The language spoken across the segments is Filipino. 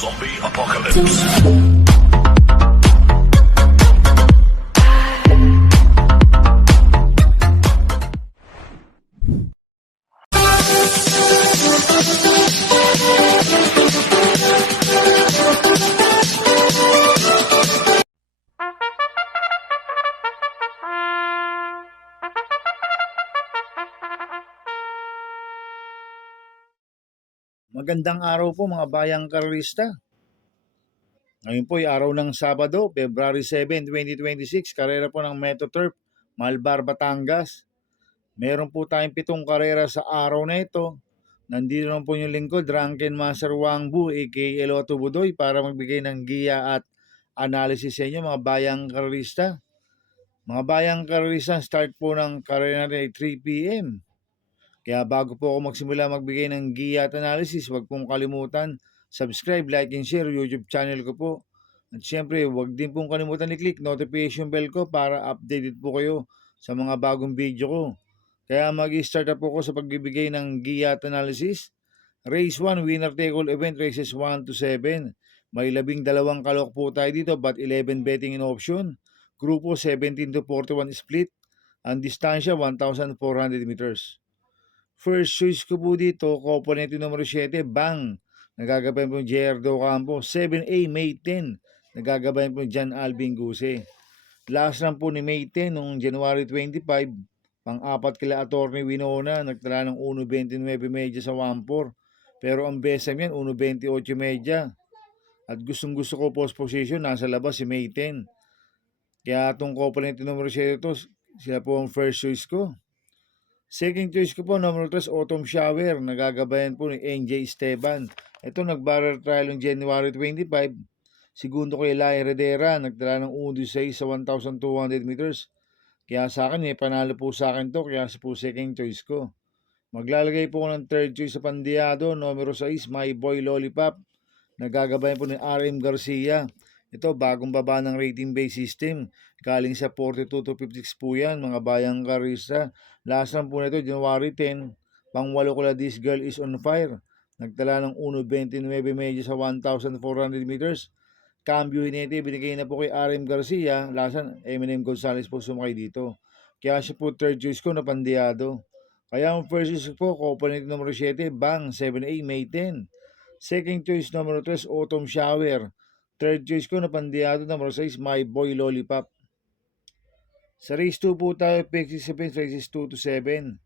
Zombie Apocalypse. Magandang araw po mga bayang karista. Ngayon po ay araw ng Sabado, February 7, 2026, karera po ng Metoturf, Malbar, Batangas. Meron po tayong 7 karera sa araw na ito. Nandito lang po yung lingkod, Drunken Master Wang Bu, aka Eloto Budoy, para magbigay ng giya at analysis sa inyo mga bayang karista. Mga bayang karista, start po ng karera natin ay 3 p.m. Kaya bago po ako magsimula magbigay ng giya at analysis, huwag pong kalimutan, subscribe, like, and share YouTube channel ko po. At syempre, huwag din pong kalimutan i-click notification bell ko para updated po kayo sa mga bagong video ko. Kaya mag-start na po ako sa pagbibigay ng giya at analysis. Race 1, winner take all event, races 1 to 7. May 12 kalok po tayo dito, but 11 betting in option. Grupo 17 to 41 split. Ang distansya 1,400 meters. First choice ko po dito, component numero 7, Bang. Nagagabayan po JR Docampo. 7A, May 10. Nagagabayan po John Alvin Guse. Last run po ni May 10 noong January 25. Pang-apat kila Attorney Winona. Nagtala ng 1.29 medya sa 1.4. Pero ang best time yan, 1.28 medya. At gustong gusto ko post position, nasa labas si May 10. Kaya itong component numero 7 ito, sila po ang first choice ko. Second choice ko po, number 3, Autumn Shower. Nagagabayan po ni NJ Esteban. Ito, nag-barrel trial ng January 25. Segundo ko Eli Heredera. Nagtala ng 1.6 sa 1,200 meters. Kaya sa akin, panalo po sa akin to. Kaya po second choice ko. Maglalagay po ko ng third choice sa Pandiado. Numero 6, My Boy Lollipop. Nagagabayan po ni RM Garcia. Ito, bagong baba ng rating-based system. Galing sa 42 to 56 po yan, mga bayang karista. Last run po nito, January 10. Pang-walo ko la This Girl Is On Fire. Nagtala ng 1.29 medyo sa 1,400 meters. Cambio hinete, binigay na po kay RM Garcia. Last run, Eminem Gonzalez po sumakay dito. Kaya siya po third choice ko na Pandiado. Kaya ang first choice po, component numero 7, Bang, 7A, May 10. Second choice, numero 3, Autumn Shower. Third choice ko na Pandiado, numero 6, My Boy Lollipop. Sa race 2 po tayo, participants, races 2 to 7.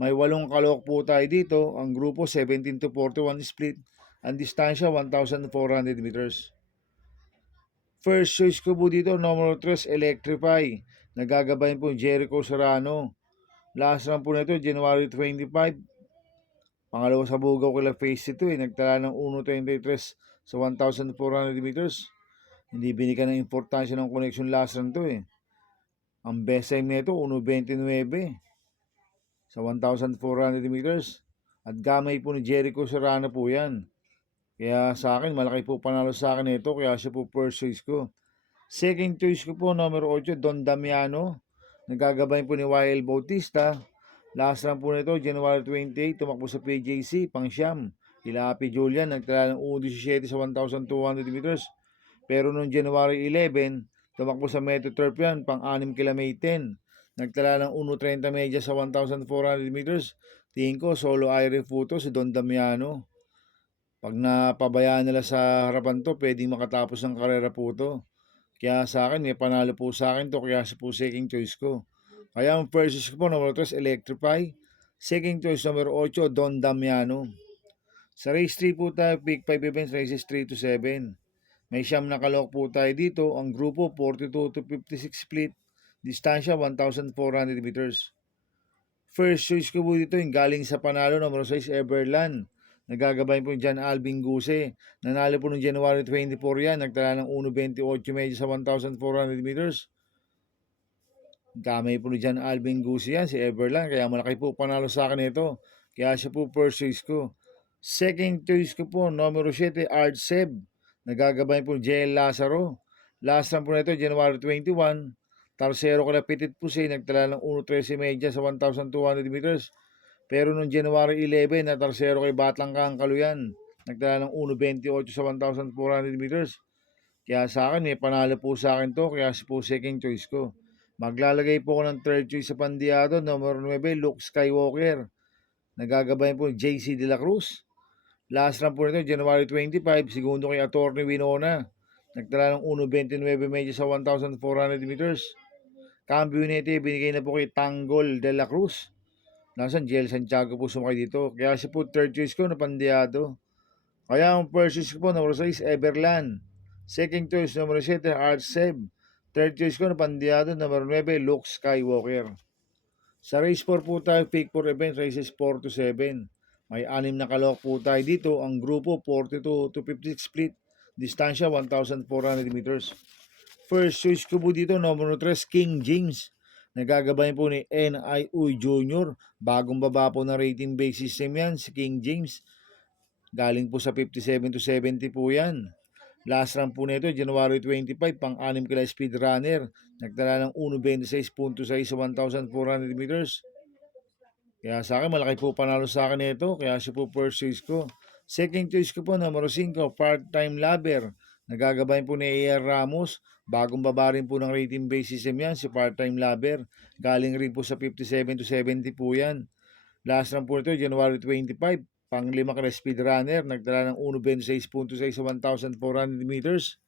May 8 kalok po tayo dito. Ang grupo 17 to 41 split. Ang distansya 1,400 meters. First choice ko po dito, numero 3, Electrify. Nagagabayan po Jericho Serrano. Last run po nito, January 25. Pangalawa sa bugaw kila Face ito nagtala ng 1.23 sa 1,400 meters. Hindi binigyan ng importansya ng connection last run to Ang best time nito 1.29 sa 1,400 meters. At gamay po ni Jericho Serrano po yan. Kaya sa akin, malaki po panalo sa akin ito. Kaya siya po first choice ko. Second choice ko po, numero 8, Don Damiano. Nagagabay po ni YL Bautista. Last run po nito, January 28, tumakbo sa PJC, pang-siyam. Ilapi Julian, nagtala ng 1.17 sa 1,200 meters. Pero noong January 11, tumakbo sa Metoturf yan, pang-6 kila May 10. Nagtala ng 1.30 medya sa 1,400 meters. Tingin ko, solo aire photo si Don Damiano. Pag napabayaan nila sa harapan to, pwedeng makatapos ng karera po to. Kaya sa akin, may panalo po sa akin to, kaya siya po second choice ko. Kaya ang first choice ko po, number 3, Electrify. Second choice, number 8, Don Damiano. Sa race 3 po tayo, pick 5 events, races 3 to 7. May siyam na kalok po tayo dito. Ang grupo, 42 to 56 split. Distansya, 1,400 meters. First choice ko po dito, yung galing sa panalo, number 6, Everland. Nagagabay po John Alvin Guse. Nanalo po noong January 24 yan. Nagtala ng 1.28 medyo sa 1,400 meters. Gamay po ni John Alvin Guse yan, si Everland. Kaya malaki po panalo sa akin ito. Kaya siya po first choice ko. Second choice ko po, numero 7, Art Seb. Nagagabay po JL Lazaro. Last run po nito, January 21. Tarsero kala Petit Pusey. Nagtala ng 1.13 medya sa 1,200 meters. Pero noong January 11, na tarsero kay Batlang Kangkaluyan. nagtala ng 1.28 sa 1,400 meters. Kaya sa akin, may panalo po sa akin to, kaya si po second choice ko. Maglalagay po ako ng third choice sa pandiyado, number 9, Luke Skywalker. Nagagabayan po JC De La Cruz. Last run po nito, January 25, segundo kay Attorney Winona. Nagtala ng 1.29 medyo sa 1,400 meters. Cambio nito, binigay na po kay Tanggol De La Cruz. Nasaan Jiel Santiago po sumakay dito. Kaya siya po third choice ko na pandiyado. Kaya ang first choice ko po, number 6, Everland. Second choice, number 7, Artseb. Third choice ko na pandiyado, number 9, Luke Skywalker. Sa race 4 po tayo, pick 4 event, races 4 to 7. May 6 na kalok po tayo dito. Ang grupo, 42 to 56 split. Distansya, 1,400 meters. First choice ko po dito, number 3, King James. Nagagabayan po ni N.I. Uy Jr. Bagong baba po ng rating base system yan, si King James. Galing po sa 57 to 70 po yan. Last run po nito, January 25, pang-6 kila speed runner. Nagtala ng 1.26.6 sa 1,400 meters. Kaya sa akin, malaki po panalo sa akin nito. Kaya siya po first choice ko. Second choice ko po, number 5, part-time lover. Nagagabayan po ni A.R. Ramos. Bagong baba rin po ng rating base system yan, si part-time lover. Galing rin po sa 57 to 70 po yan. Last run po nito, January 25, pang-5 ka na speed runner. Nagtala ng 1.26.6 sa 1,400 meters.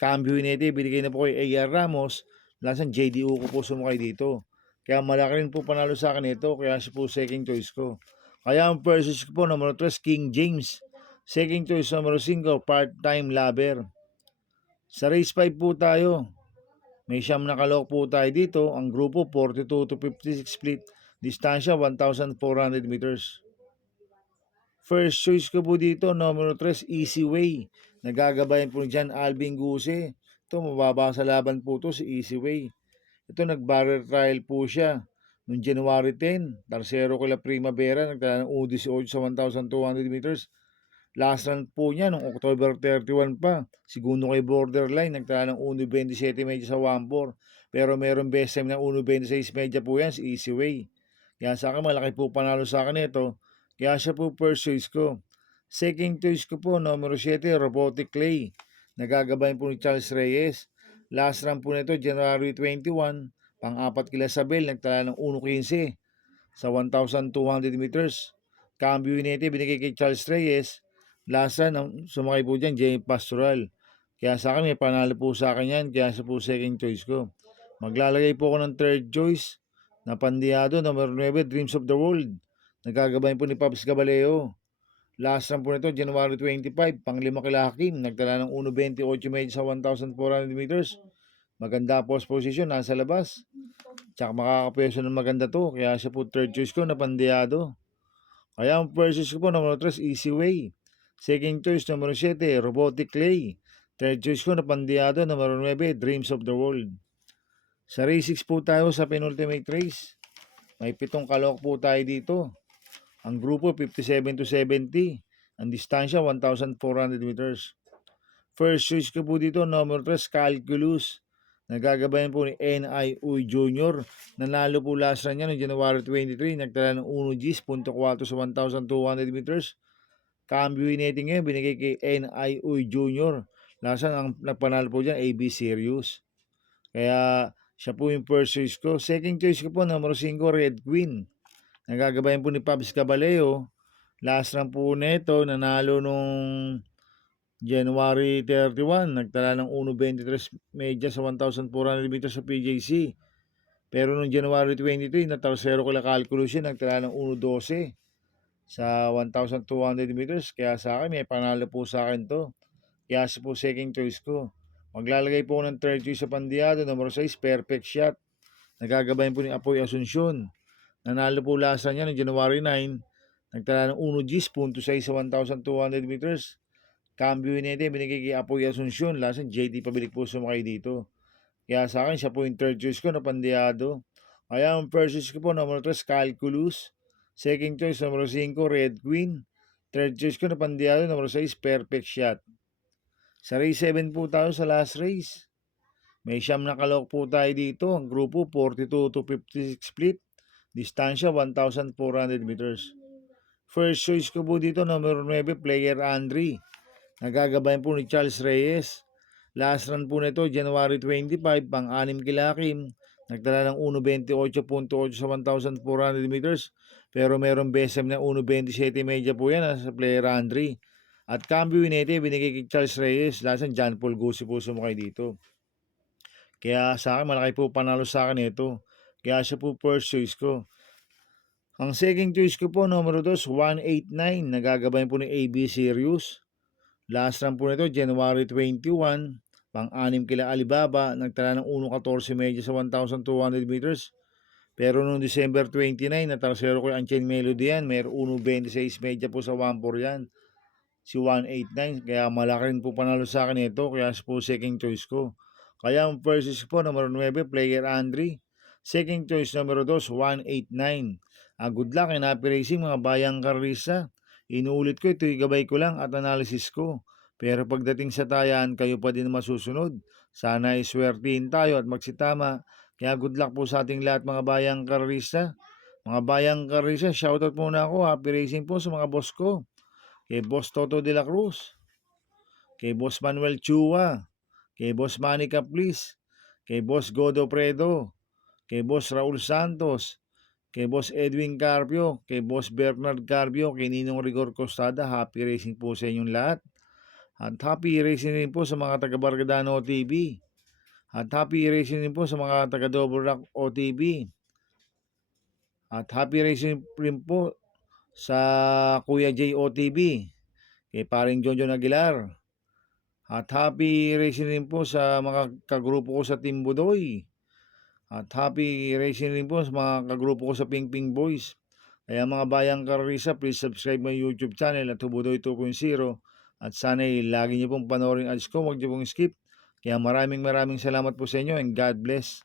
Cambio nito, binigay na po kay A.R. Ramos. Lasan JDU ko po sumakay dito. Kaya malaki rin po panalo sa akin ito. Kaya siya po second choice ko. Kaya ang first choice ko po, number 3, King James. Second choice, number 5, part-time lover. Sa race 5 po tayo. May siyam na kalok po tayo dito. Ang grupo, 42 to 56 split. Distansya, 1,400 meters. First choice ko po dito, number 3, Easy Way. Nagagabayan po dyan, Alvin Guse. Ito, mababa sa laban po to si Easy Way. Ito, nag-barrel trial po siya. Noong January 10, Tarsero kila Primavera, nagtala ng 18 sa 1,200 meters. Last run po niya, noong October 31 pa. Segundo kay Borderline, nagtala ng 1.27 medya sa 1.4. Pero meron best time ng 1.26 medya po yan, si Easy Way. Kaya sa akin, malaki po panalo sa akin ito. Kaya siya po first choice ko. Second choice ko po, numero 7, Robotic Clay. Nagagabayan po ni Charles Reyes. Last run po nito, January 21, pang-4 kila Sabel, nagtala ng 1.15 sa 1,200 meters. Cambio nito, binigay kay Charles Reyes. Last run, sumakay po dyan, Jamie Pastoral. Kaya sa akin, may panalo po sa akin yan, kaya siya po second choice ko. Maglalagay po ako ng third choice na pandiyado, number 9, Dreams of the World. Nagagabayan po ni Pops Gabaleo. Last run po nito, January 25, pang-5 kila Hakim. Nagtala ng 1.28 medyo sa 1,400 meters. Maganda post position, nasa labas. Tsaka makakapwesto ng maganda to. Kaya siya po third choice ko na pandiyado. Kaya ang first choice ko po, number 3, Easy Way. Second choice, number 7, Robotic Clay. Third choice ko na pandiyado, number 9, Dreams of the World. Sa race 6 po tayo sa penultimate race. May 7 kalok po tayo dito. Ang grupo, 57 to 70. Ang distansya, 1,400 meters. First choice ko po dito, number 3, Calculus. Nagagabayan po ni N.I. Uy Jr. Nanalo po last run niya noong January 23. Nagtala ng 1.10.4 sa 1,200 meters. Cambio netting ngayon, binigay kay N.I. Uy Jr. Last run, ang nagpanalo po dyan, AB Sirius. Kaya siya po yung first choice ko. Second choice ko po, number 5, Red Queen. Nagagabayan po ni Pops Cabaleo. Last run po nito, nanalo nung January 31. Nagtala ng 1.23 medya sa 1,400 meters sa PJC. Pero nung January 23, natarsero ko lang calculus yun. Nagtala ng 1.12 sa 1,200 meters. Kaya sa akin, may panalo po sa akin to. Kaya siya po second choice ko. Maglalagay po ng third choice sa pandiyado. Number 6, Perfect Shot. Nagagabayan po ni Apoy Asuncion. Nanalo po lasa niya noong January 9. Nagtala ng 1.10.6 sa 1,200 meters. Cambio nito, binigay kay Apoy Asuncion. Lasa JD Pabilik po sumakay dito. Kaya sa akin, siya po yung third choice ko na pandiyado. Kaya ang first choice ko po, number 3, Calculus. Second choice, number 5, Red Queen. Third choice ko na pandiyado, number 6, Perfect Shot. Sa race 7 po tayo sa last race. May siyam na kalok po tayo dito. Ang grupo, 42 to 56 split. Distansya, 1,400 meters. First choice ko po dito, number 9, player Andre. Nagagabayan po ni Charles Reyes. Last run po nito, January 25, pang-anim kila Kim. Nagtala ng 1.28.8 sa 1,400 meters. Pero merong BSM na 1.27 media po yan sa player Andre. At cambio winete, binigay kay Charles Reyes. Last run, John Paul Gusi po sumakay dito. Kaya sa akin, malaki po panalo sa akin ito. Kaya siya po first choice ko. Ang second choice ko po, numero 2, 189. Nagagabayan po ni AB Sirius. Last run po nito, January 21. Pang-anim kila Alibaba. Nagtala ng 1.14 medya sa 1,200 meters. Pero noong December 29, natarsero ko yung Unchained Melody yan. Mayroon 1.26 medya po sa 1.4 yan. Si 189. Kaya malaki rin po panalo sa akin ito. Kaya po second choice ko. Kaya ang first choice po, numero 9, player Andre. Second choice, numero 2, 189. Good luck and happy racing mga bayang karisa. Inuulit ko, ito'y gabay ko lang at analysis ko. Pero pagdating sa tayan, kayo pa din masusunod. Sana ay swertihin tayo at magsitama. Kaya good luck po sa ating lahat mga bayang karisa. Mga bayang karisa, shoutout muna ako. Happy racing po sa mga boss ko. Kay Boss Toto de la Cruz. Kay Boss Manuel Chua. Kay Boss Manny Caplis. Kay Boss Godo Predo. Kay Boss Raul Santos. Kay Boss Edwin Carpio, kay Boss Bernard Carpio, kay Ninong Rigor Costada, happy racing po sa inyong lahat. At happy racing rin po sa mga taga Bargadano OTV. At happy racing rin po sa mga taga Double Rock OTV. At happy racing rin po sa Kuya J OTV, kay paring John Aguilar. At happy racing rin po sa mga kagrupo ko sa Team Budoy. At happy racing rin po sa mga kagrupo ko sa Ping Ping Boys. Kaya mga bayang karisa, please subscribe my YouTube channel at Hubudoy 2.0. At sana'y lagi niyo pong panoorin ads ko, huwag niyo pong skip. Kaya maraming salamat po sa inyo and God bless.